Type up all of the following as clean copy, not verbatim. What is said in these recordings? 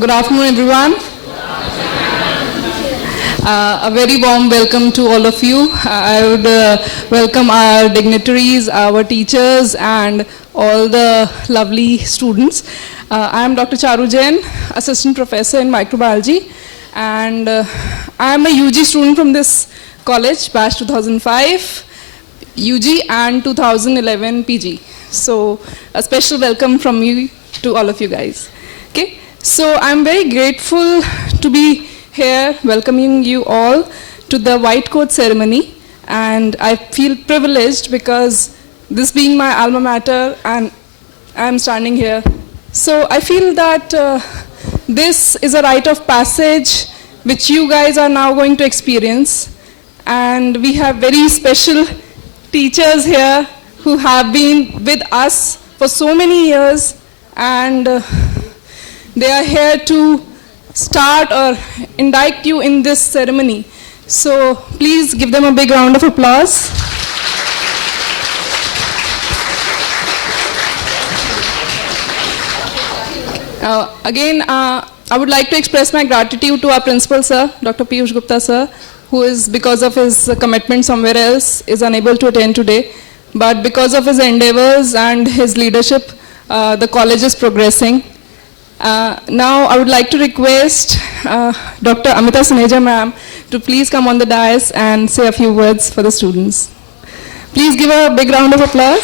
Good afternoon, everyone. A very warm welcome to all of you. I would welcome our dignitaries, our teachers, and all the lovely students. I am Dr. Charu Jain, Assistant Professor in Microbiology, and I am a UG student from this college, Batch 2005, UG, and 2011 PG. So a special welcome from me to all of you guys. Okay, so I'm very grateful to be here welcoming you all to the white coat ceremony, and I feel privileged because this being my alma mater and I'm standing here. So I feel that this is a rite of passage which you guys are now going to experience, and we have very special teachers here who have been with us for so many years, and they are here to start or indict you in this ceremony. So please give them a big round of applause. Again, I would like to express my gratitude to our principal sir, Dr. Piyush Gupta sir, who is, because of his commitment somewhere else, is unable to attend today. But because of his endeavors and his leadership, the college is progressing. Now I would like to request Dr. Amita Suneja ma'am to please come on the dais and say a few words for the students. Please give a big round of applause.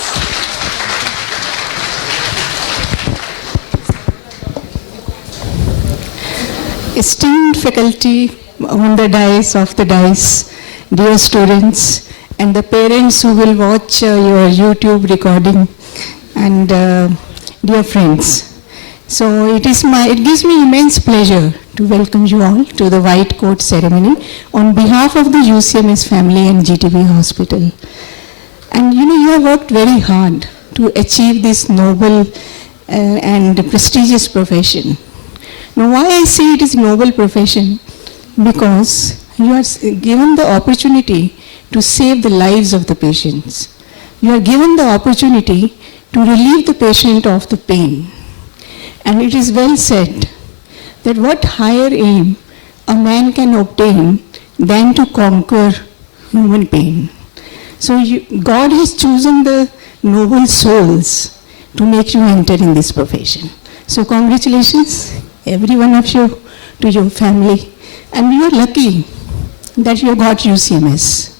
Esteemed faculty on the dais, of the dais, dear students, and the parents who will watch your YouTube recording, and dear friends. So it gives me immense pleasure to welcome you all to the white coat ceremony on behalf of the UCMS family and GTB Hospital. And you have worked very hard to achieve this noble and prestigious profession. Now, why I say it is a noble profession? Because you are given the opportunity to save the lives of the patients. You are given the opportunity to relieve the patient of the pain. And it is well said that what higher aim a man can obtain than to conquer human pain. So God has chosen the noble souls to make you enter in this profession. So congratulations, every one of you, to your family. And you are lucky that you got UCMS.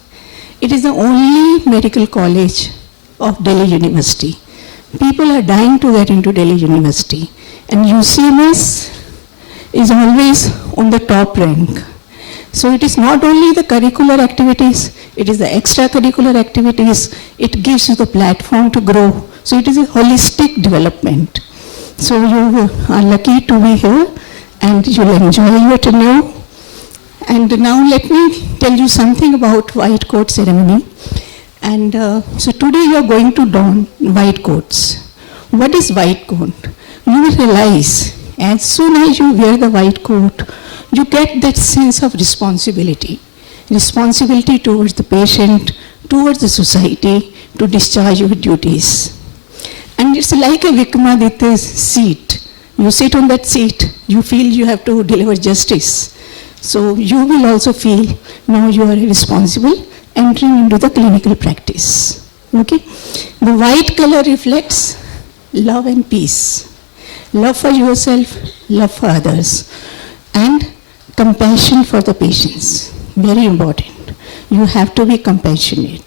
It is the only medical college of Delhi University. People are dying to get into Delhi University. And UCMS is always on the top rank. So it is not only the curricular activities, it is the extracurricular activities. It gives you the platform to grow. So it is a holistic development. So you are lucky to be here, and you will enjoy your tenure. And now let me tell you something about white coat ceremony. And so today you are going to don white coats. What is white coat? You will realize as soon as you wear the white coat, you get that sense of responsibility. Responsibility towards the patient, towards the society, to discharge your duties. And it's like a Vikramaditya's seat. You sit on that seat, you feel you have to deliver justice. So you will also feel now you are responsible entering into the clinical practice. Okay? The white color reflects love and peace. Love for yourself, love for others, and compassion for the patients. Very important. You have to be compassionate.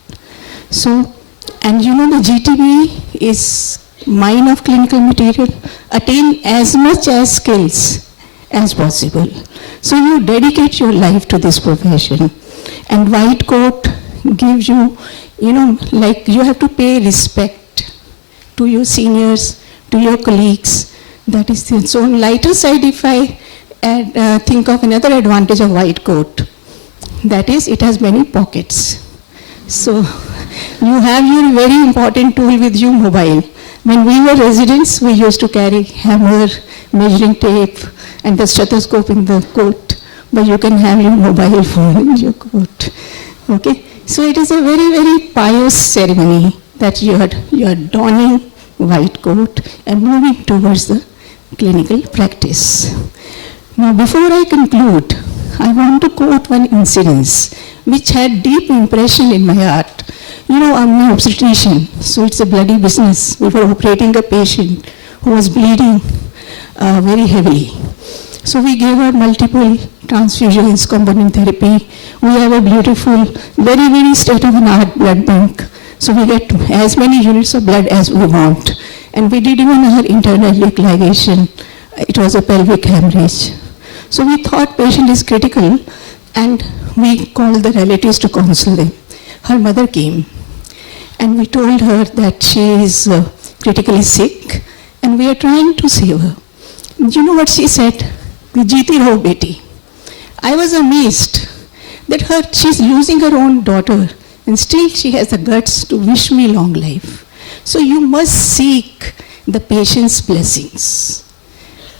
So, and the GTB is mine of clinical material. Attain as much as skills as possible. So you dedicate your life to this profession. And white coat gives you, like you have to pay respect to your seniors, to your colleagues. That is its own lighter side. If I think of another advantage of white coat, that is it has many pockets. So you have your very important tool with you, mobile. When we were residents, we used to carry hammer, measuring tape, and the stethoscope in the coat. But you can have your mobile phone in your coat. Okay? So it is a very, very pious ceremony that you are donning white coat and moving towards the clinical practice. Now, before I conclude, I want to quote one incident which had deep impression in my heart. You know, I'm an obstetrician, so it's a bloody business. We were operating a patient who was bleeding very heavily. So we gave her multiple transfusions, component therapy. We have a beautiful, very, very state-of-the-art blood bank. So we get as many units of blood as we want. And we did even her internal ligation. It was a pelvic hemorrhage. So we thought patient is critical, and we called the relatives to counsel them. Her mother came, and we told her that she is critically sick, and we are trying to save her. You know what she said? Jeeti raho beti. I was amazed that she's losing her own daughter, and still she has the guts to wish me long life. So you must seek the patient's blessings.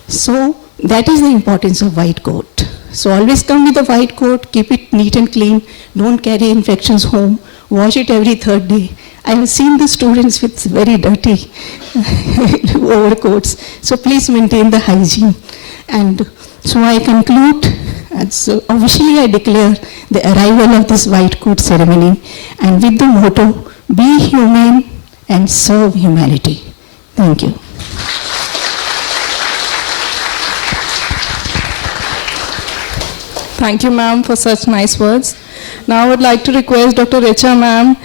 So that is the importance of white coat. So always come with a white coat, keep it neat and clean, don't carry infections home, wash it every third day. I have seen the students with very dirty overcoats. So please maintain the hygiene. And so I conclude, and so officially I declare the arrival of this white coat ceremony, and with the motto, be humane and serve humanity. Thank you. Thank you, ma'am, for such nice words. Now I would like to request Dr. Richa, ma'am,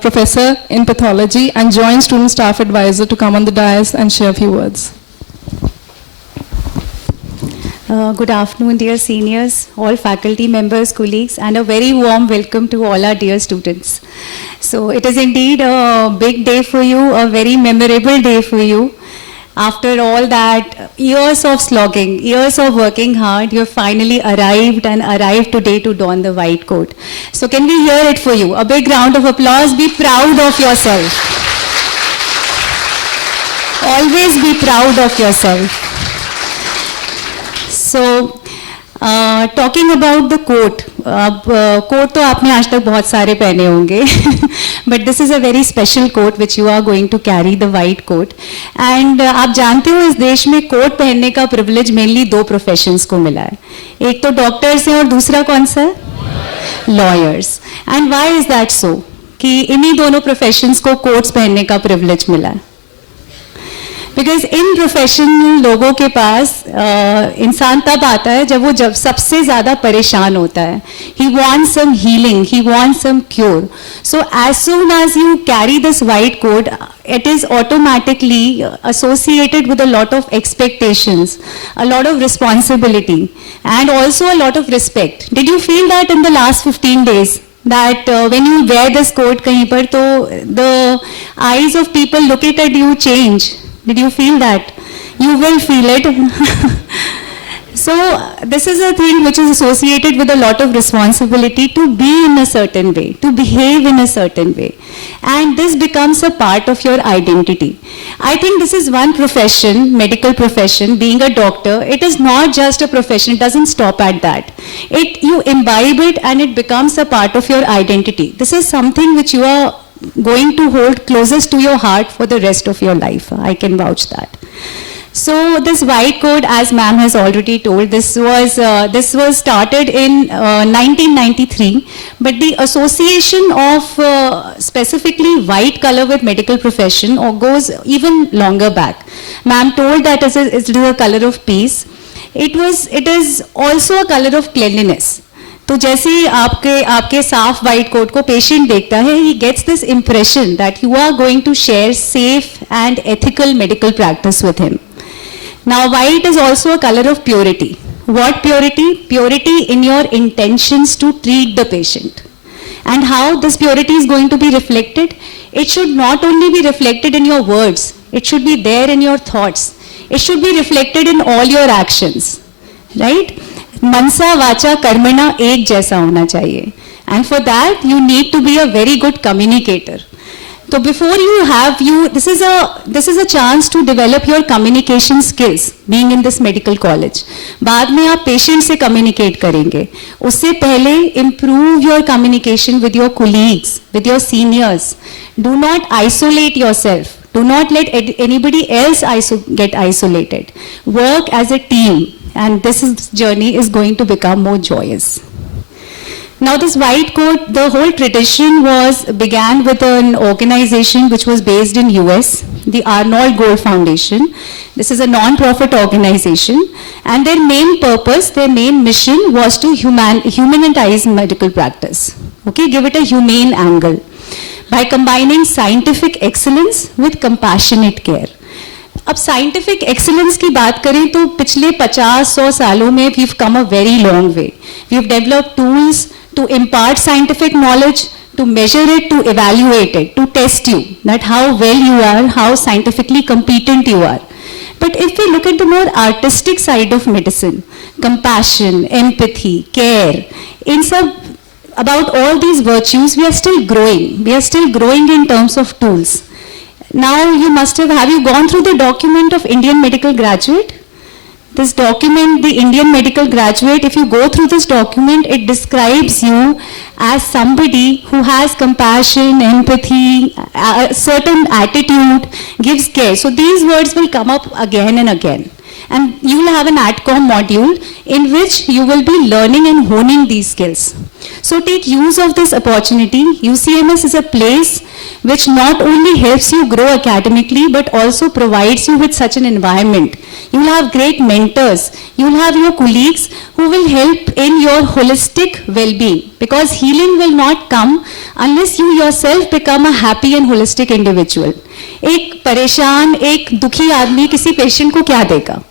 professor in pathology and joint student staff advisor, to come on the dais and share a few words. Good afternoon, dear seniors, all faculty members, colleagues, and a very warm welcome to all our dear students. So it is indeed a big day for you, a very memorable day for you. After all that years of slogging, years of working hard, you have finally arrived today to don the white coat. So can we hear it for you? A big round of applause. Be proud of yourself. Always be proud of yourself. So, talking about the coat, coat तो आपने आज तक बहुत सारे पहने होंगे, but this is a very special coat which you are going to carry, the white coat. And आप जानते हो इस देश में कोट पहनने का privilege mainly दो professions को मिला है. एक तो doctors हैं और दूसरा कौन सा है? Lawyers. And why is that so? कि इन्हीं दोनों professions को coats पहनने का privilege मिला है. बिकॉज इन प्रोफेशनल लोगों के पास इंसान तब आता है जब वो सबसे ज़्यादा परेशान होता है. He wants some healing, he wants some cure. So as soon as you carry this white coat, it is automatically associated with a lot of expectations, a lot of responsibility, and also a lot of respect. Did you feel that in the last 15 days? That when you wear this coat kahin par, to the eyes of people look at you change. Did you feel that? You will feel it. So this is a thing which is associated with a lot of responsibility to be in a certain way, to behave in a certain way. And this becomes a part of your identity. I think this is one profession, medical profession, being a doctor. It is not just a profession, it doesn't stop at that. You imbibe it and it becomes a part of your identity. This is something which you are going to hold closest to your heart for the rest of your life. I can vouch that. So this white coat, as ma'am has already told, this was started in 1993, but the association of specifically white color with medical profession goes even longer back. Ma'am told that it is a color of peace. It is also a color of cleanliness. तो जैसे ही आपके साफ white coat को patient देखता है, he gets this impression that you are going to share safe and ethical medical practice with him. Now, white is also a color of purity. What purity? Purity in your intentions to treat the patient. And how this purity is going to be reflected? It should not only be reflected in your words, it should be there in your thoughts. It should be reflected in all your actions, right? मनसा वाचा कर्मणा एक जैसा होना चाहिए. And for that you need to be a very good communicator. So before this is a chance to develop your communication skills being in this medical college. बाद में आप patient से communicate करेंगे. उससे पहले improve your communication with your colleagues, with your seniors. Do not isolate yourself. Do not let anybody else get isolated. Work as a team, and this journey is going to become more joyous. Now this white coat, the whole tradition began with an organization which was based in US, the Arnold Gold Foundation. This is a non-profit organization, and their main purpose, their main mission was to humanize medical practice. Okay, give it a humane angle by combining scientific excellence with compassionate care. अब scientific excellence की बात करें तो पिछले 50-100 सालों में we've come a very long way. We've developed tools to impart scientific knowledge, to measure it, to evaluate it, to test you, that how well you are, how scientifically competent you are. But if we look at the more artistic side of medicine, compassion, empathy, care, about all these virtues, we are still growing. We are still growing in terms of tools. Now you have you gone through the document of Indian medical graduate? This document, the Indian medical graduate, if you go through this document, it describes you as somebody who has compassion, empathy, a certain attitude, gives care. So these words will come up again and again. And you will have an AdCom module in which you will be learning and honing these skills. So take use of this opportunity. UCMS is a place which not only helps you grow academically, but also provides you with such an environment. You will have great mentors. You will have your colleagues who will help in your holistic well-being, because healing will not come unless you yourself become a happy and holistic individual. एक परेशान, एक दुखी आदमी किसी patient को क्या देगा?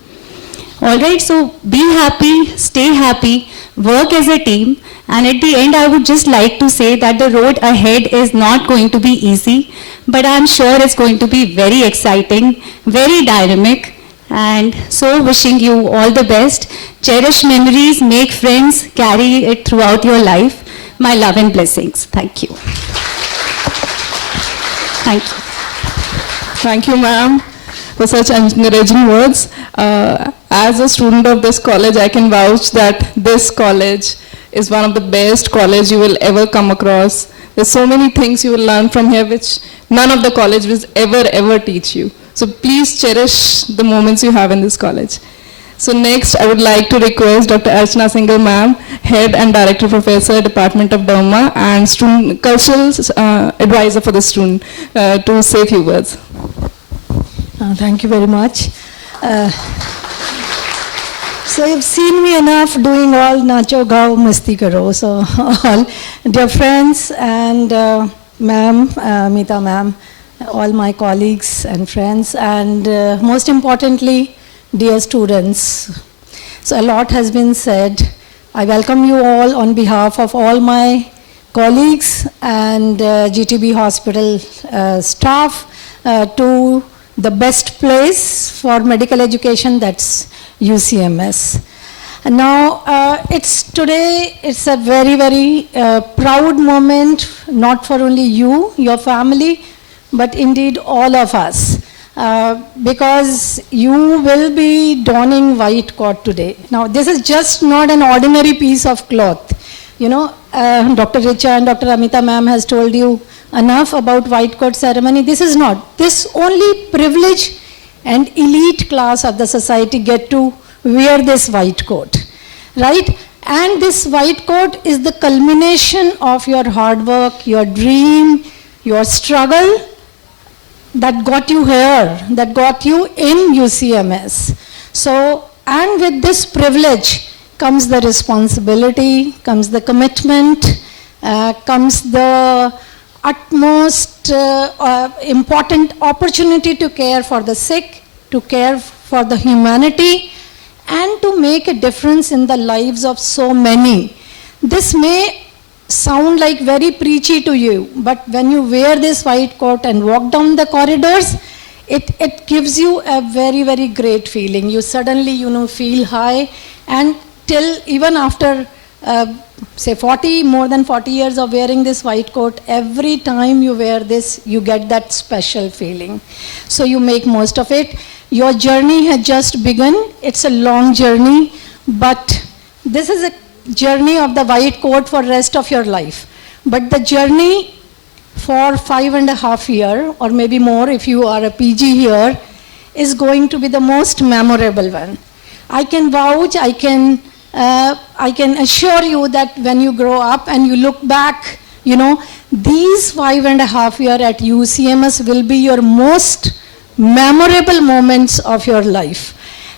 All right, so be happy, stay happy, work as a team, and at the end I would just like to say that the road ahead is not going to be easy, but I'm sure it's going to be very exciting, very dynamic, and so wishing you all the best. Cherish memories, make friends, carry it throughout your life. My love and blessings. Thank you. Thank you. Thank you, ma'am, for such encouraging words. As a student of this college, I can vouch that this college is one of the best colleges you will ever come across. There's so many things you will learn from here which none of the college will ever teach you. So please cherish the moments you have in this college. So next, I would like to request Dr. Archana Singhal ma'am, Head and Director Professor, Department of Dharma, and Student Cultural Advisor for the student, to say a few words. Thank you very much. So you've seen me enough doing all nacho gao masti karo. So all dear friends and ma'am, Meeta ma'am, all my colleagues and friends, and most importantly, dear students. So a lot has been said. I welcome you all on behalf of all my colleagues and GTB hospital staff to the best place for medical education, that's UCMS. And now it's a very proud moment, not for only you, your family, but indeed all of us. Because you will be donning white coat today. Now this is just not an ordinary piece of cloth. You know, Dr. Richa and Dr. Amita ma'am has told you enough about white coat ceremony. This is not. This only privileged and elite class of the society get to wear this white coat, right? And this white coat is the culmination of your hard work, your dream, your struggle that got you here, that got you in UCMS. So, and with this privilege comes the responsibility, comes the commitment, comes the utmost important opportunity to care for the sick, to care for the humanity, and to make a difference in the lives of so many. This may sound like very preachy to you, but when you wear this white coat and walk down the corridors, it gives you a very great feeling. You suddenly, feel high, and till even after say more than 40 years of wearing this white coat, every time you wear this, you get that special feeling. So you make most of it. Your journey has just begun. It's a long journey, but this is a journey of the white coat for rest of your life. But the journey for 5.5 years, or maybe more if you are a PG here, is going to be the most memorable one. I can vouch, I can assure you that when you grow up and you look back, you know, these 5.5 years at UCMS will be your most memorable moments of your life.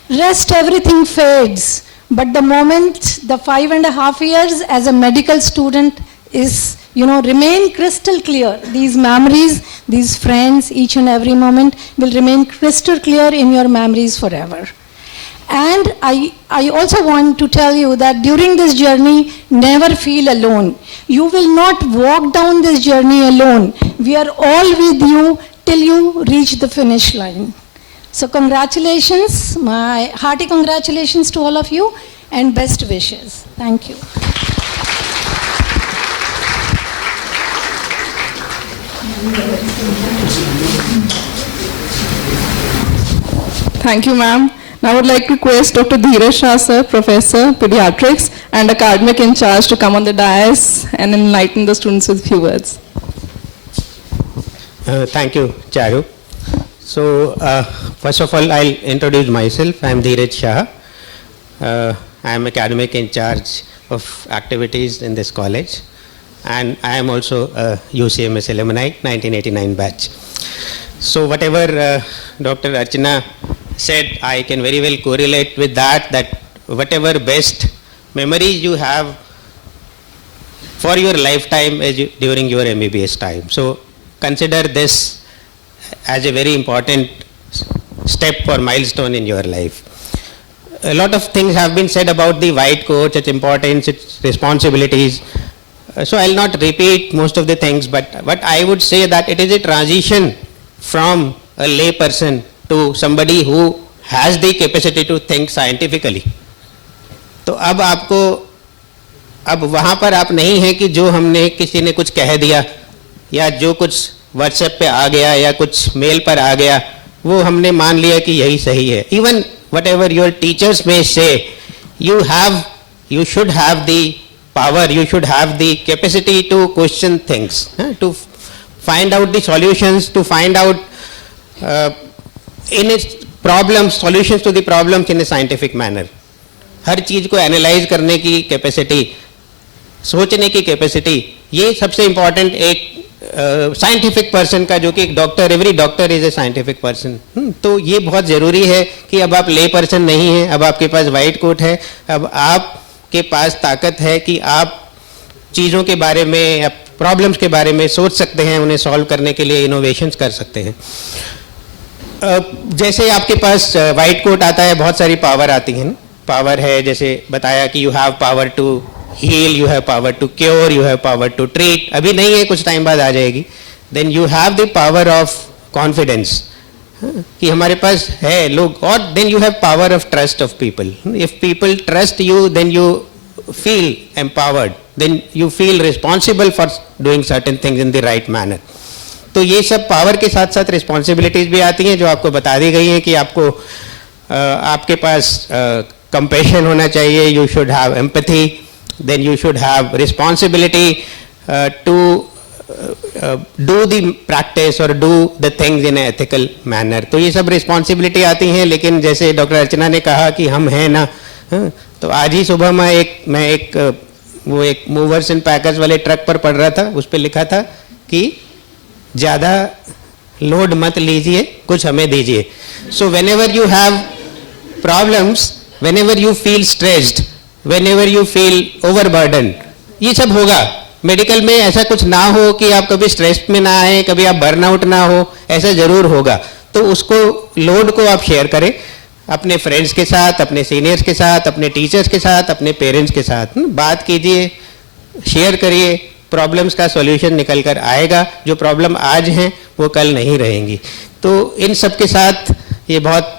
Rest, everything fades, but the moment, the 5.5 years as a medical student is, you know, remain crystal clear. These memories, these friends, each and every moment will remain crystal clear in your memories forever. And I also want to tell you that during this journey, never feel alone. You will not walk down this journey alone. We are all with you till you reach the finish line. So congratulations, my hearty congratulations to all of you, and best wishes. Thank you. Thank you, ma'am. Now I would like to request Dr. Dheeraj Shah, sir, Professor, Pediatrics and Academic in Charge, to come on the dais and enlighten the students with few words. Thank you, Charu. So, first of all, I'll introduce myself. I'm Dheeraj Shah. I'm academic in charge of activities in this college, and I am also a UCMS alumni, 1989 batch. So, whatever Dr. Archana said, I can very well correlate with that whatever best memories you have for your lifetime during your MBBS time. So, consider this as a very important step or milestone in your life. A lot of things have been said about the white coat, its importance, its responsibilities. So I'll not repeat most of the things, but I would say that it is a transition from a lay person to somebody who has the capacity to think scientifically. तो अब आपको, अब वहाँ पर आप नहीं हैं कि जो हमने किसी ने कुछ कह दिया या जो कुछ व्हाट्सएप पे आ गया या कुछ मेल पर आ गया वो हमने मान लिया कि यही सही है. Even whatever your teachers may say, you should have the power, you should have the capacity to question things, to find out the solutions, to find out in its problems, solutions to the problems in a scientific manner. हर चीज को analyse करने की capacity, सोचने की capacity, ये सबसे important एक scientific person का, जो कि एक doctor, every doctor is a scientific person. तो ये बहुत ज़रूरी है कि अब आप ले पर्सन नहीं हैं, अब आपके पास वाइट कोट है, अब आपके पास ताकत है कि आप चीज़ों के बारे में, प्रॉब्लम्स के बारे में सोच सकते हैं, उन्हें सॉल्व करने के लिए इनोवेशंस कर सकते हैं. जैसे आपके पास वाइट कोट आता है, बहुत सारी पावर आती हैं. पावर है, जैसे बताया कि you have power to heal, you have power to cure, you have power to treat. अभी नहीं है, कुछ टाइम बाद आ जाएगी. Then you have the power of confidence, कि हमारे पास है लोग. और then you have power of trust of people. If people trust you, then you feel empowered, then you feel responsible for doing certain things in the right manner. तो ये सब power के साथ साथ रिस्पॉन्सिबिलिटीज भी आती हैं, जो आपको बता दी गई हैं कि आपको आपके पास कंपैशन होना चाहिए. You should have empathy, then you should have responsibility to do the practice or do the things in an ethical manner. तो ये सब responsibility आती हैं. लेकिन जैसे डॉक्टर अर्चना ने कहा कि हम हैं ना, तो आज ही सुबह मैं एक मूवर्स एंड पैकर्स वाले ट्रक पर पढ़ रहा था, उस पर लिखा था कि ज़्यादा लोड मत लीजिए, कुछ हमें दीजिए. So whenever you have problems, whenever you feel stressed, whenever you feel overburdened, ये सब होगा. मेडिकल में ऐसा कुछ ना हो कि आप कभी स्ट्रेस में ना आए, कभी आप बर्नआउट ना हो, ऐसा ज़रूर होगा. तो उसको, लोड को आप शेयर करें अपने फ्रेंड्स के साथ, अपने सीनियर्स के साथ, अपने टीचर्स के साथ, अपने पेरेंट्स के साथ. बात कीजिए, शेयर करिए, प्रॉब्लम्स का सॉल्यूशन निकल कर आएगा. जो प्रॉब्लम आज हैं वो कल नहीं रहेंगी. तो इन सब के साथ ये बहुत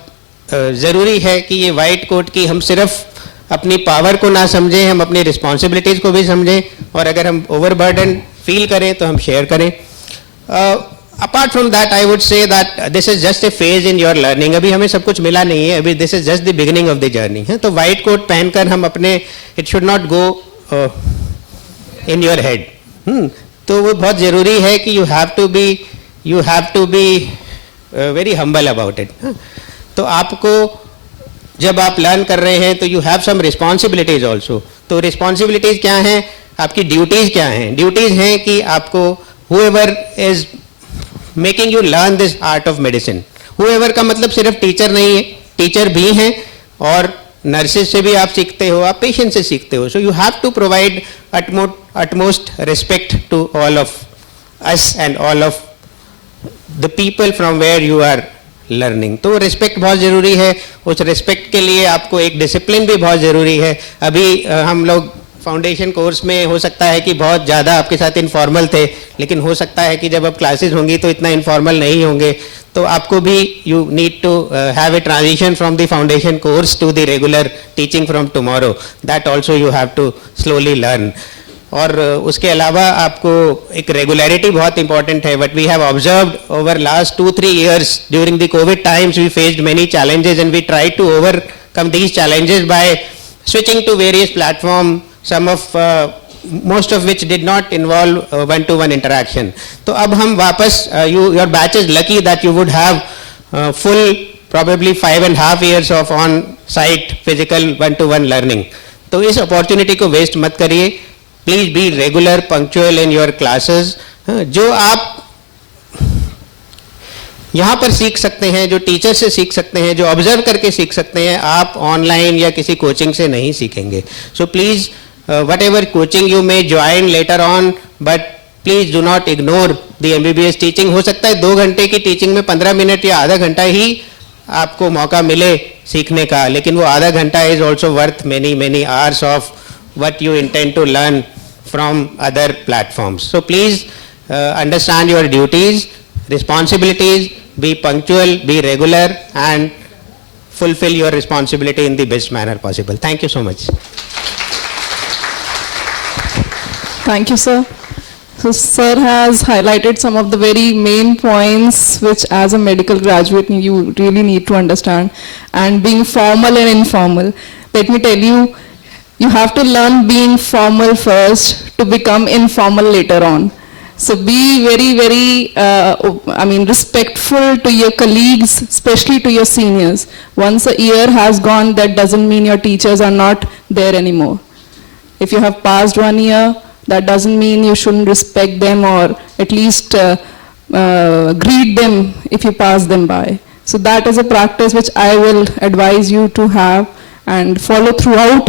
ज़रूरी है कि ये वाइट कोट की हम सिर्फ अपनी पावर को ना समझें, हम अपनी रिस्पॉन्सिबिलिटीज़ को भी समझें, और अगर हम ओवरबर्डन फील करें तो हम शेयर करें. Apart from that I would say that this is just A phase in your learning. अभी हमें सब कुछ मिला नहीं है, अभी this is just the beginning of the journey. तो वाइट कोट पहनकर हम अपने, it should not go in your head. तो वो बहुत ज़रूरी है कि you have to be very humble about it. तो आपको जब आप लर्न कर रहे हैं तो you have some responsibilities also. तो responsibilities क्या हैं, आपकी ड्यूटीज़ क्या हैं? ड्यूटीज़ हैं कि आपको whoever is making you learn this art of medicine, whoever का मतलब सिर्फ टीचर नहीं है, टीचर भी हैं और नर्सेज से भी आप सीखते हो, आप पेशेंट से सीखते हो. So you have to provide utmost respect to all of us and all of the people from where you are learning. तो रिस्पेक्ट बहुत ज़रूरी है. उस रिस्पेक्ट के लिए आपको एक डिसिप्लिन भी बहुत ज़रूरी है. अभी हम लोग फाउंडेशन कोर्स में हो सकता है कि बहुत ज़्यादा आपके साथ इनफॉर्मल थे, लेकिन हो सकता है कि जब अब क्लासेस होंगी तो इतना इनफॉर्मल नहीं होंगे. तो आपको भी you need to have a transition from the foundation course to the regular teaching from tomorrow. That also you have to slowly learn. और उसके अलावा आपको एक रेगुलरिटी बहुत इंपॉर्टेंट है. But we have observed over last 2-3 years during the covid times we faced many challenges and we tried to overcome these challenges by switching to various platforms, some of most of which did not involve one-to-one interaction. तो अब हम वापस your batch is lucky that you would have full probably 5.5 years of on-site physical one-to-one learning. तो इस opportunity को waste मत करिए. Please be regular, punctual in your classes. जो आप यहाँ पर सीख सकते हैं, जो टीचर से सीख सकते हैं, जो ऑब्जर्व करके सीख सकते हैं, आप ऑनलाइन या किसी कोचिंग से नहीं सीखेंगे. So please whatever coaching you may join later on, but please do not ignore the MBBS teaching. हो सकता है 2 घंटे की टीचिंग में 15 मिनट या आधा घंटा ही आपको मौका मिले सीखने का, लेकिन वो आधा घंटा is also worth many hours of what you intend to learn from other platforms. So please understand your duties, responsibilities, be punctual, be regular, and fulfill your responsibility in the best manner possible. Thank you so much. Thank you, sir. So, sir has highlighted some of the very main points which, as a medical graduate, you really need to understand. And being formal and informal, let me tell you, you have to learn being formal first to become informal later on. So be very, respectful to your colleagues, especially to your seniors. Once a year has gone, that doesn't mean your teachers are not there anymore. If you have passed 1 year, that doesn't mean you shouldn't respect them or at least greet them if you pass them by. So that is a practice which I will advise you to have and follow throughout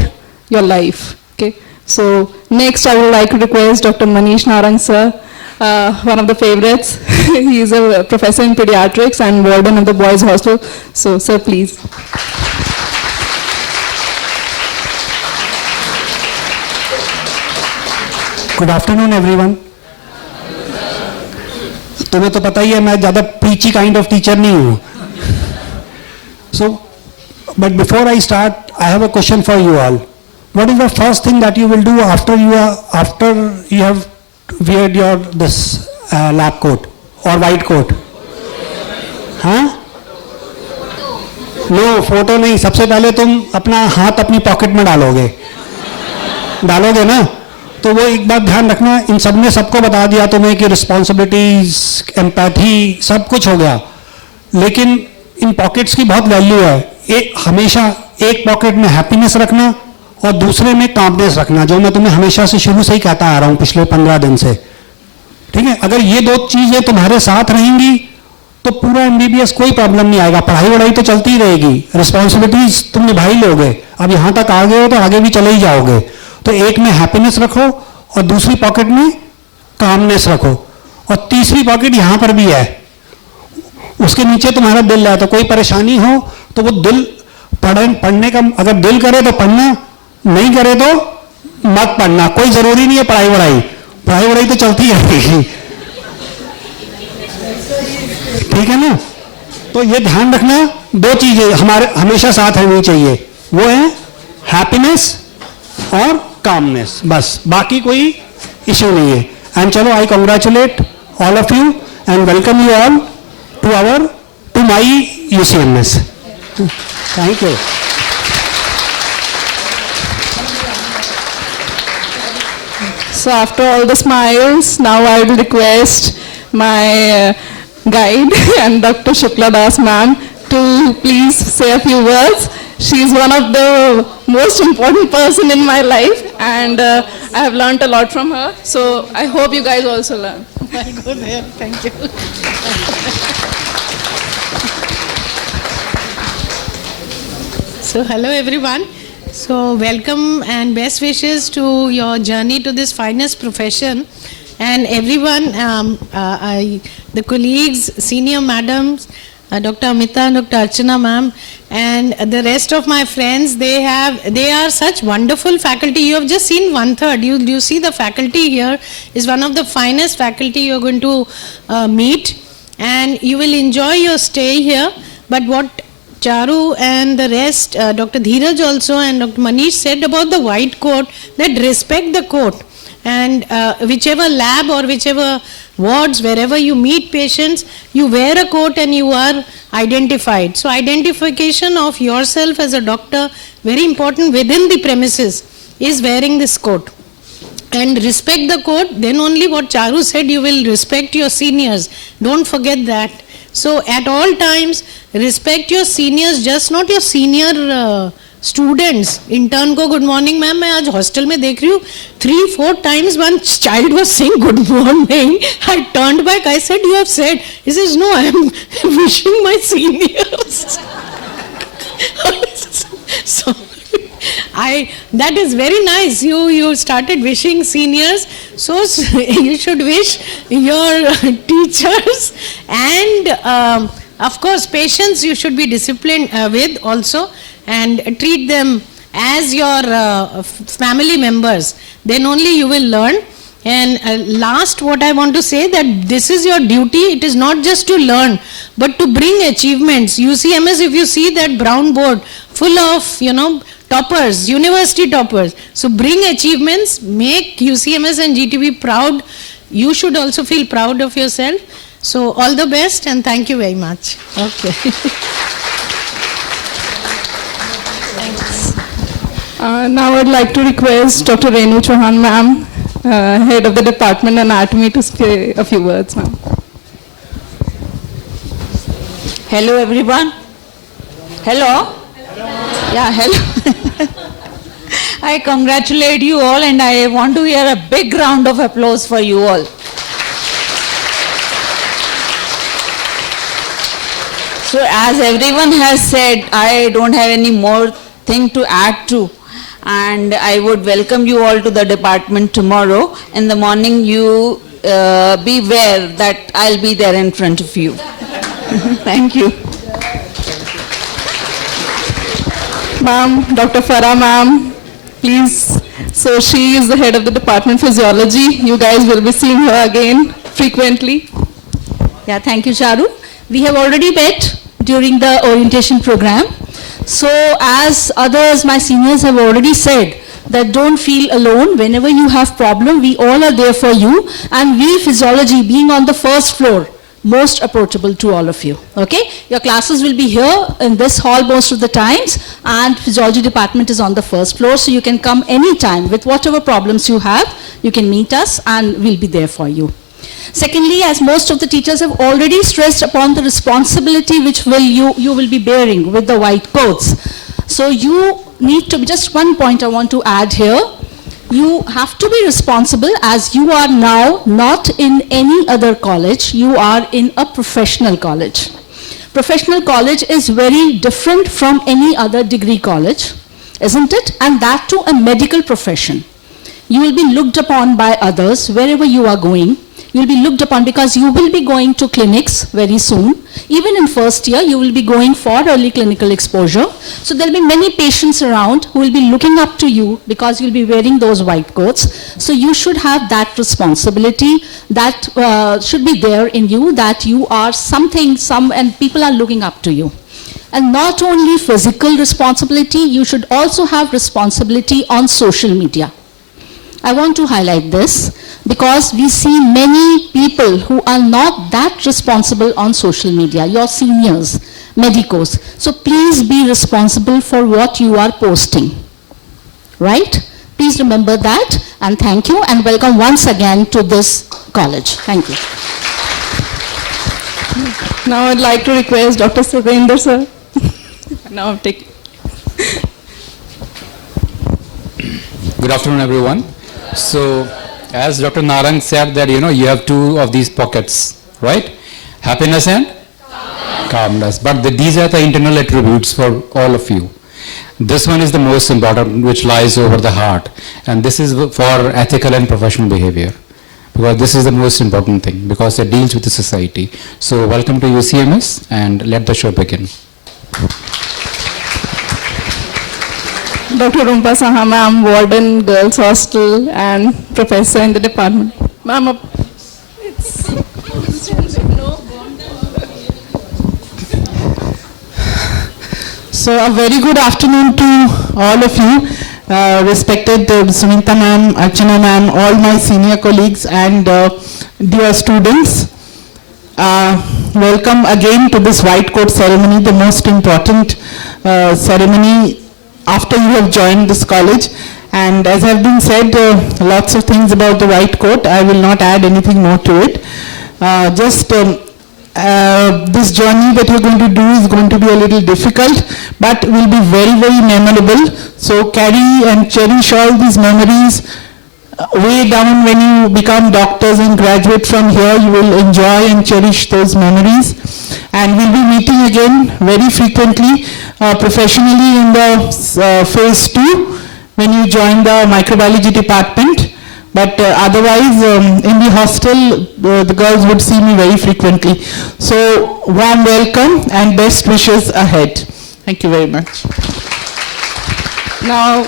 your life. Okay. So next I would like to request Dr. Manish Narang sir, one of the favorites. He is a professor in pediatrics and warden of the boys hostel. So sir, please. Good afternoon everyone. तुम्हें तो पता ही है मैं ज़्यादा प्रीची kind of teacher नहीं हूँ. So but before I start I have a question for you all. What is the first thing that you will do after you have weared your this lab coat और white coat? हाँ, no photo नहीं. सबसे पहले तुम अपना हाथ अपनी pocket में डालोगे ना. तो वो एक बात ध्यान रखना, इन सब ने सबको बता दिया तुम्हें कि रिस्पॉन्सिबिलिटीज, एम्पैथी, सब कुछ हो गया, लेकिन इन पॉकेट्स की बहुत वैल्यू है. हमेशा एक पॉकेट में हैप्पीनेस रखना और दूसरे में कामनेस रखना, जो मैं तुम्हें हमेशा से शुरू से ही कहता आ रहा हूँ पिछले 15 दिन से. ठीक है, अगर ये 2 चीजें तुम्हारे साथ रहेंगी तो पूरा MBBS कोई प्रॉब्लम नहीं आएगा. पढ़ाई वढ़ाई तो चलती ही रहेगी, रिस्पॉन्सिबिलिटीज तुम निभा ही लोगे. अब यहाँ तक आ गए हो तो आगे भी चले ही जाओगे. तो एक में हैप्पीनेस रखो और दूसरी पॉकेट में कामनेस रखो, और तीसरी पॉकेट यहां पर भी है, उसके नीचे तुम्हारा दिल है. तो कोई परेशानी हो तो वो दिल पढ़ने का, अगर दिल करे तो पढ़ना, नहीं करे तो मत पढ़ना. कोई जरूरी नहीं है पढ़ाई वढ़ाई तो चलती रहेगी. ठीक है ना. तो ये ध्यान रखना, 2 चीजें हमारे हमेशा साथ रहनी चाहिए, वो है हैप्पीनेस और कामनेस. बस, बाकी कोई इश्यू नहीं है. एंड चलो, I congratulate all of you and welcome you all to my UCMS. Thank you. So after all the smiles, now I will request my guide and Dr. Shukla Das ma'am to please say a few words. She is one of the most important person in my life, and I have learned a lot from her. So I hope you guys also learn. Very good. Thank you. So hello everyone. So welcome and best wishes to your journey to this finest profession, and everyone, the colleagues, senior madams, Dr. Amita, Dr. Archana ma'am, and the rest of my friends. They are such wonderful faculty. You have just seen 1/3. You see the faculty here is one of the finest faculty you are going to meet, and you will enjoy your stay here. But what Charu and the rest, Dr. Dheeraj also and Dr. Manish said about the white coat, that respect the coat, and whichever lab or whichever wards, wherever you meet patients, you wear a coat and you are identified. So identification of yourself as a doctor, very important within the premises, is wearing this coat. And respect the coat, then only what Charu said, you will respect your seniors. Don't forget that. So at all times, respect your seniors, just not your senior students. Intern ko good morning ma'am, मैं आज hostel में देख रही हूँ 3-4 times one child was saying good morning. I turned back, I said, you have said. He says, no, I am wishing my seniors. So that is very nice. You started wishing seniors, so you should wish your teachers, and of course patients you should be disciplined with also, and treat them as your family members. Then only you will learn. And last, what I want to say, that this is your duty. It is not just to learn, but to bring achievements. UCMS, if you see that brown board full of, toppers, university toppers. So bring achievements, make UCMS and GTB proud. You should also feel proud of yourself. So all the best, and thank you very much. Okay. Now I'd like to request Dr. Renu Chauhan ma'am, head of the department anatomy, to say a few words, ma'am. Hello everyone. Hello? Yeah, hello. I congratulate you all, and I want to hear a big round of applause for you all. So as everyone has said, I don't have any more thing to add to, and I would welcome you all to the department tomorrow. In the morning, you beware that I'll be there in front of you. Thank you. Ma'am, Dr. Farah ma'am, please. So she is the head of the department physiology. You guys will be seeing her again frequently. Yeah, thank you, Charu. We have already met during the orientation program. So as others, my seniors have already said, that don't feel alone. Whenever you have problem, we all are there for you. And we, physiology, being on the first floor, most approachable to all of you. Okay? Your classes will be here in this hall most of the times, and physiology department is on the first floor, so you can come anytime with whatever problems you have. You can meet us and we'll be there for you. Secondly, as most of the teachers have already stressed upon the responsibility which you will be bearing with the white coats. So you need to, just one point I want to add here. You have to be responsible, as you are now not in any other college, you are in a professional college. Professional college is very different from any other degree college, isn't it? And that too a medical profession. You will be looked upon by others wherever you are going. You will be looked upon because you will be going to clinics very soon. Even in first year, you will be going for early clinical exposure. So there will be many patients around who will be looking up to you because you will be wearing those white coats. So you should have that responsibility that should be there in you, that you are something, and people are looking up to you. And not only physical responsibility, you should also have responsibility on social media. I want to highlight this because we see many people who are not that responsible on social media, your seniors, medicos. So please be responsible for what you are posting, right? Please remember that, and thank you, and welcome once again to this college. Thank you. Now I'd like to request Dr. Sudhender sir. Now take. Good afternoon, everyone. So, as Dr. Narang said that, you have two of these pockets, right? Happiness and calmness. But these are the internal attributes for all of you. This one is the most important, which lies over the heart. And this is for ethical and professional behavior. Because this is the most important thing, because it deals with the society. So, welcome to UCMS, and let the show begin. Dr. Rumpa Saha, ma'am, warden, girls hostel, and professor in the department. Ma'am, So a very good afternoon to all of you, respected Sunita ma'am, Archana ma'am, all my senior colleagues and dear students. Welcome again to this white coat ceremony, the most important ceremony after you have joined this college. And as have been said, lots of things about the white coat. I will not add anything more to it. This journey that you're going to do is going to be a little difficult, but will be very, very memorable. So carry and cherish all these memories. Way down when you become doctors and graduate from here, you will enjoy and cherish those memories. And we'll be meeting again very frequently, professionally in the phase 2 when you join the microbiology department. But otherwise, in the hostel, the girls would see me very frequently. So, warm welcome and best wishes ahead. Thank you very much. now,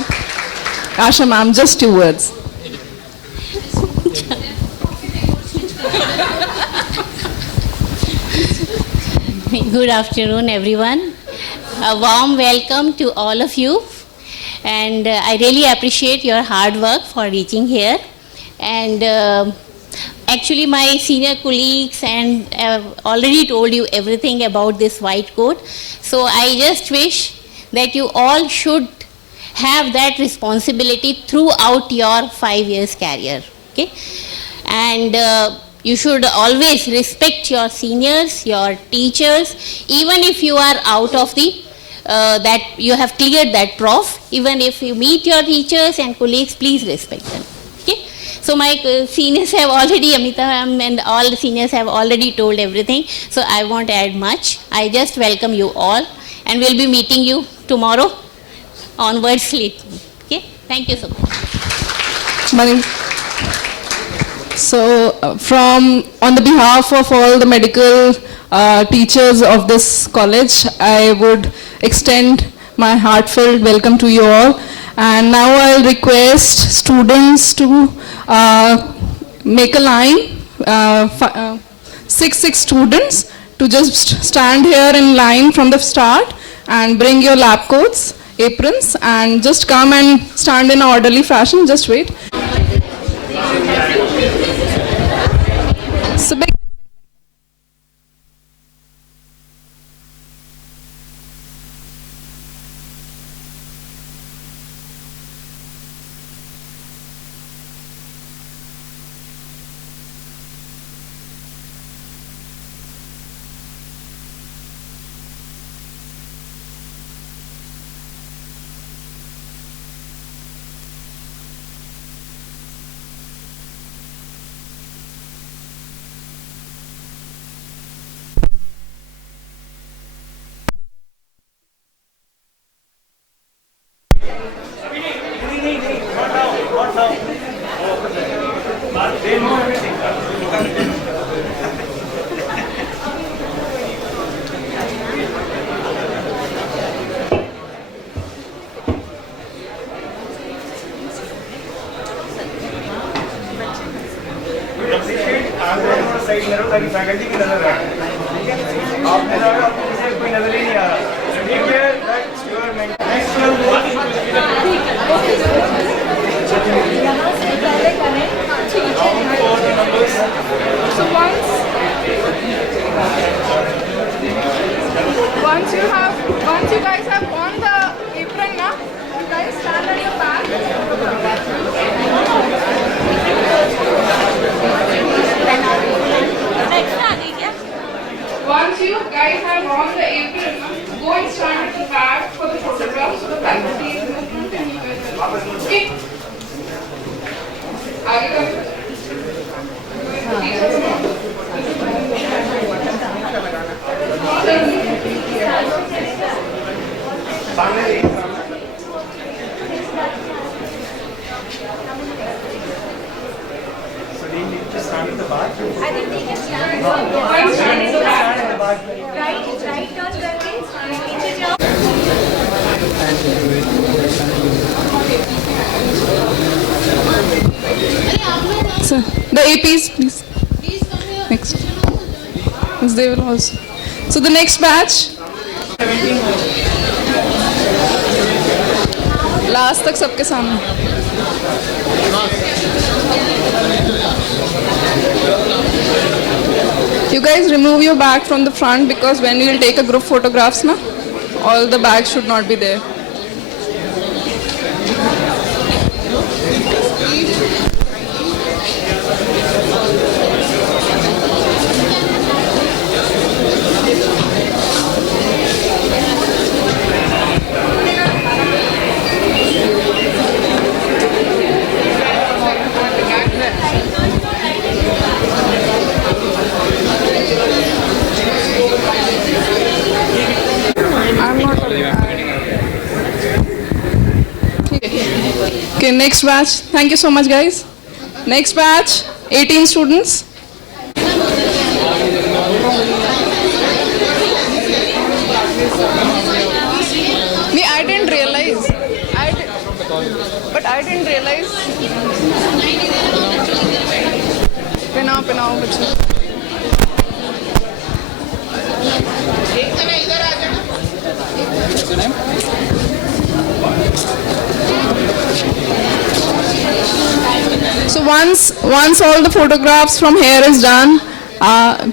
Asha ma'am, just 2 words. Good afternoon, everyone. A warm welcome to all of you. And I really appreciate your hard work for reaching here. And actually my senior colleagues and have already told you everything about this white coat. So I just wish that you all should have that responsibility throughout your 5 years career. Okay? And you should always respect your seniors, your teachers, even if you are out of the that you have cleared that prof. Even if you meet your teachers and colleagues, please respect them. Okay? So my seniors have already, Amita ma'am and all the seniors have already told everything. So I won't add much. I just welcome you all, and we'll be meeting you tomorrow onwards. Okay? Thank you so much. So, on the behalf of all the medical teachers of this college, I would extend my heartfelt welcome to you all. And now I'll request students to make a line, 6 students, to just stand here in line from the start and bring your lab coats, aprons, and just come and stand in an orderly fashion. Just wait. So faculty की नजर रखें आपने कोई नजर ही नहीं आ once you guys have on the apron now, you guys stand at the back. सामने देखिए, सामने। So do you need to stand at the back? I think they can stand in the back. Right turn करके नीचे जाओ. So, the APs, please. Next. Yes, they will also. So the next batch. Last तक सबके सामने. You guys remove your bag from the front because when you will take a group photographs, na, all the bags should not be there. Okay, next batch. Thank you so much, guys. Next batch, 18 students. Me, I didn't realize. But I didn't realize. Pinao, बच्चों. So once all the photographs from here is done,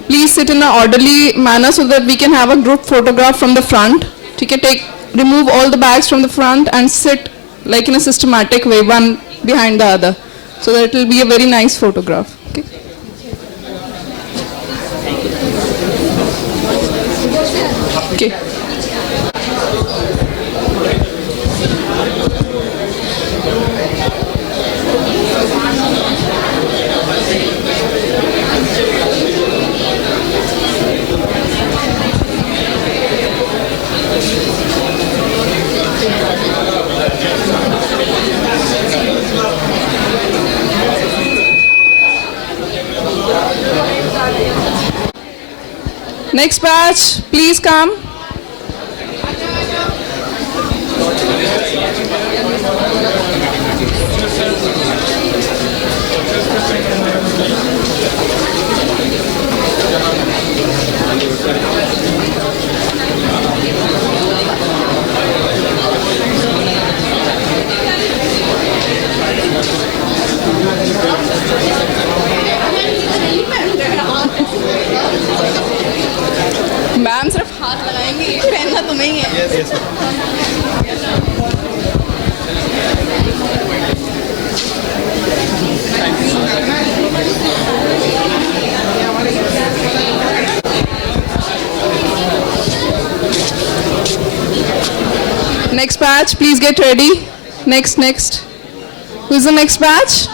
please sit in an orderly manner so that we can have a group photograph from the front. Okay, remove all the bags from the front and sit like in a systematic way, one behind the other, so that it will be a very nice photograph. Okay. Okay. Next batch, please come. Ma'am सिर्फ हाथ लगाएंगे, पहनना तुम्हें ही है. Yes. Next batch, please get ready. Next. Who's the next batch?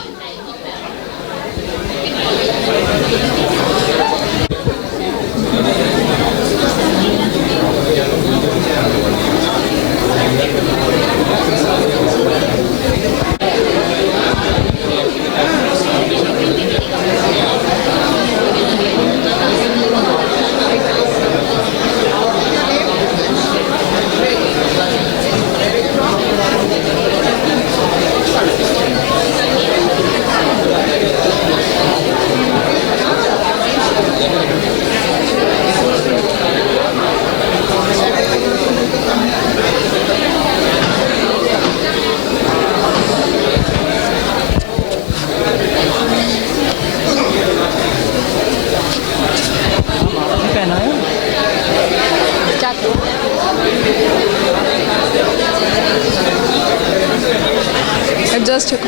Adjust your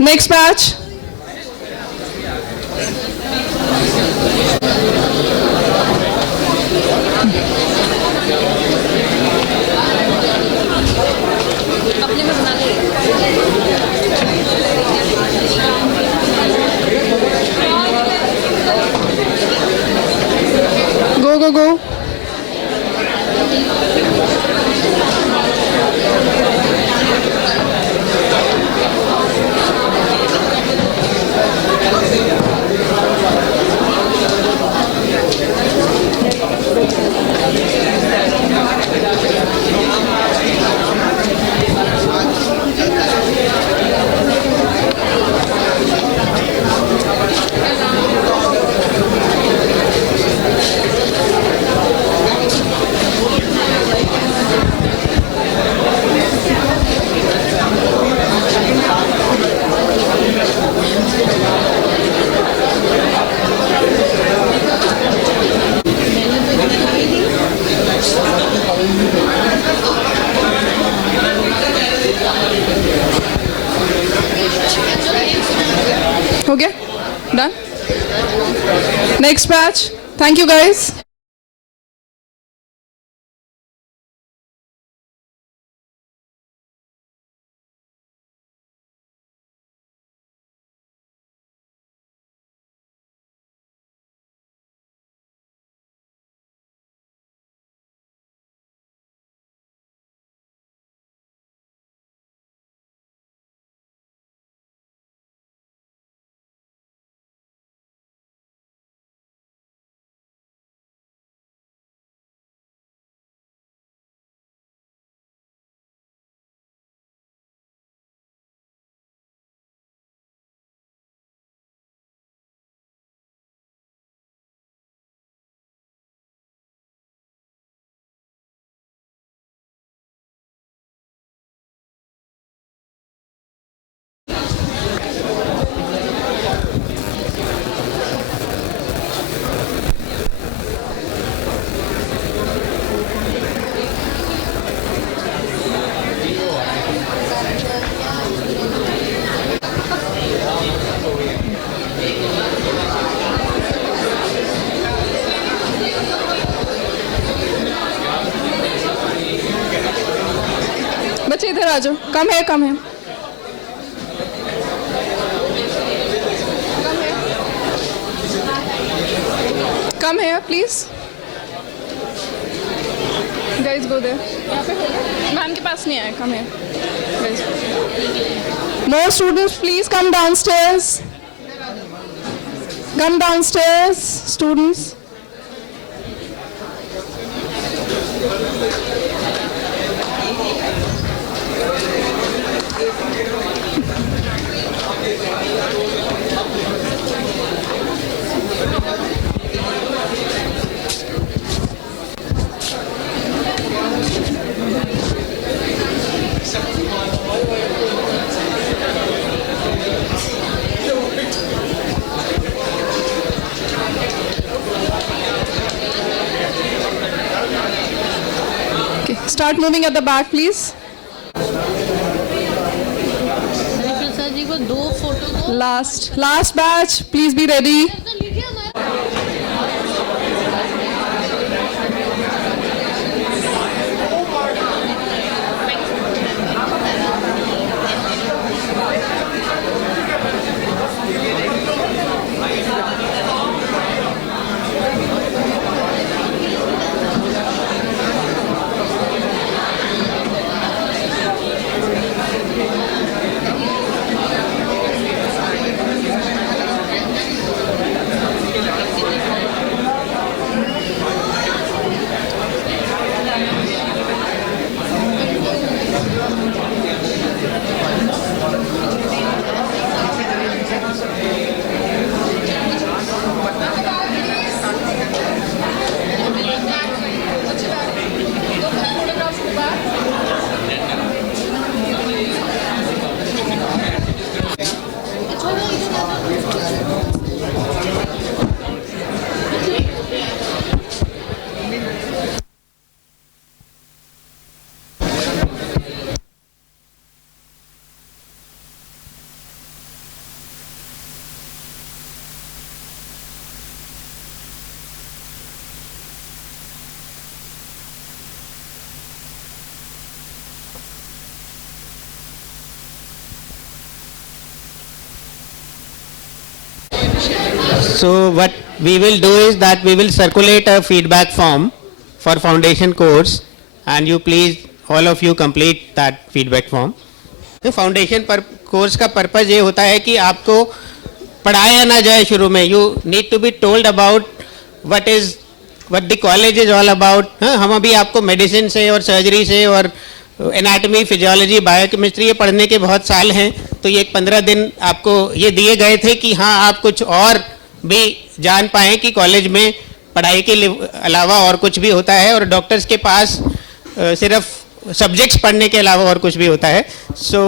Next batch. go, go. Okay, done. Next batch. Thank you guys. बच्चे इधर आ जाओ. Come here, come here. Come here, please. Guys, go there. यहाँ पे ma'am के पास नहीं आए. Come here. Guys. More students, please come downstairs. Come downstairs, students. Start moving at the back, please. Last batch, please be ready. So what we will do is that we will circulate a feedback form for foundation course, and you please all of you complete that feedback form. Foundation पर course का purpose ये होता है कि आपको पढ़ाया ना जाए शुरू में. You need to be told about what the college is all about. हम अभी आपको मेडिसिन से और सर्जरी से और एनाटॉमी, फिजियोलॉजी, बायोकेमिस्ट्री ये पढ़ने के बहुत साल हैं, तो ये 15 दिन आपको ये दिए गए थे कि हाँ आप कुछ और भी जान पाएँ कि कॉलेज में पढ़ाई के अलावा और कुछ भी होता है, और डॉक्टर्स के पास सिर्फ सब्जेक्ट्स पढ़ने के अलावा और कुछ भी होता है. So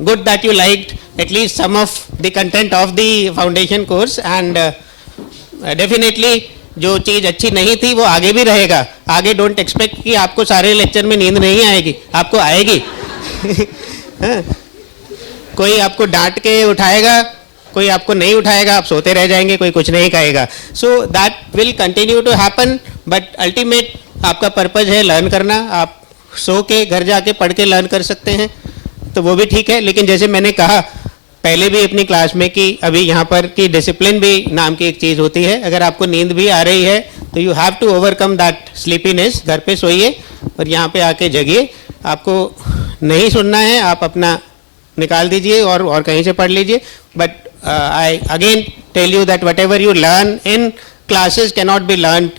good that you liked at least some of the content of the foundation course, and definitely जो चीज़ अच्छी नहीं थी वो आगे भी रहेगा. आगे डोंट एक्सपेक्ट कि आपको सारे लेक्चर में नींद नहीं आएगी, आपको आएगी. कोई आपको डांट के उठाएगा, कोई आपको नहीं उठाएगा, आप सोते रह जाएंगे, कोई कुछ नहीं कहेगा. So that will continue to happen, but ultimate आपका पर्पज है लर्न करना. आप सो के घर जाके पढ़ के लर्न कर सकते हैं तो वो भी ठीक है, लेकिन जैसे मैंने कहा पहले भी अपनी क्लास में कि अभी यहाँ पर कि डिसिप्लिन भी नाम की एक चीज़ होती है. अगर आपको नींद भी आ रही है तो you have to overcome that sleepiness. घर पे सोइए और यहाँ पे आके जगिए. आपको नहीं सुनना है, आप अपना निकाल दीजिए और कहीं से पढ़ लीजिए. But I again tell you that whatever you learn in classes can not be learn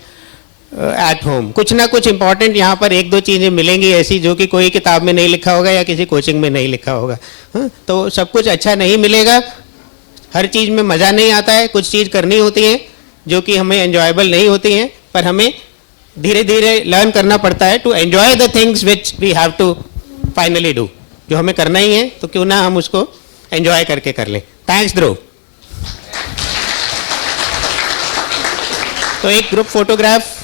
at home. कुछ ना कुछ इंपॉर्टेंट यहाँ पर एक दो चीज़ें मिलेंगी ऐसी जो कि कोई किताब में नहीं लिखा होगा या किसी कोचिंग में नहीं लिखा होगा. तो सब कुछ अच्छा नहीं मिलेगा, हर चीज़ में मज़ा नहीं आता है. कुछ चीज़ करनी होती है जो कि हमें एंजॉयबल नहीं होती हैं, पर हमें धीरे धीरे लर्न करना पड़ता है to enjoy the things which we have to finally do. जो हमें करना ही है तो क्यों ना हम उसको एंजॉय करके कर लें. थैंक्स ध्रुव. तो एक ग्रुप फोटोग्राफ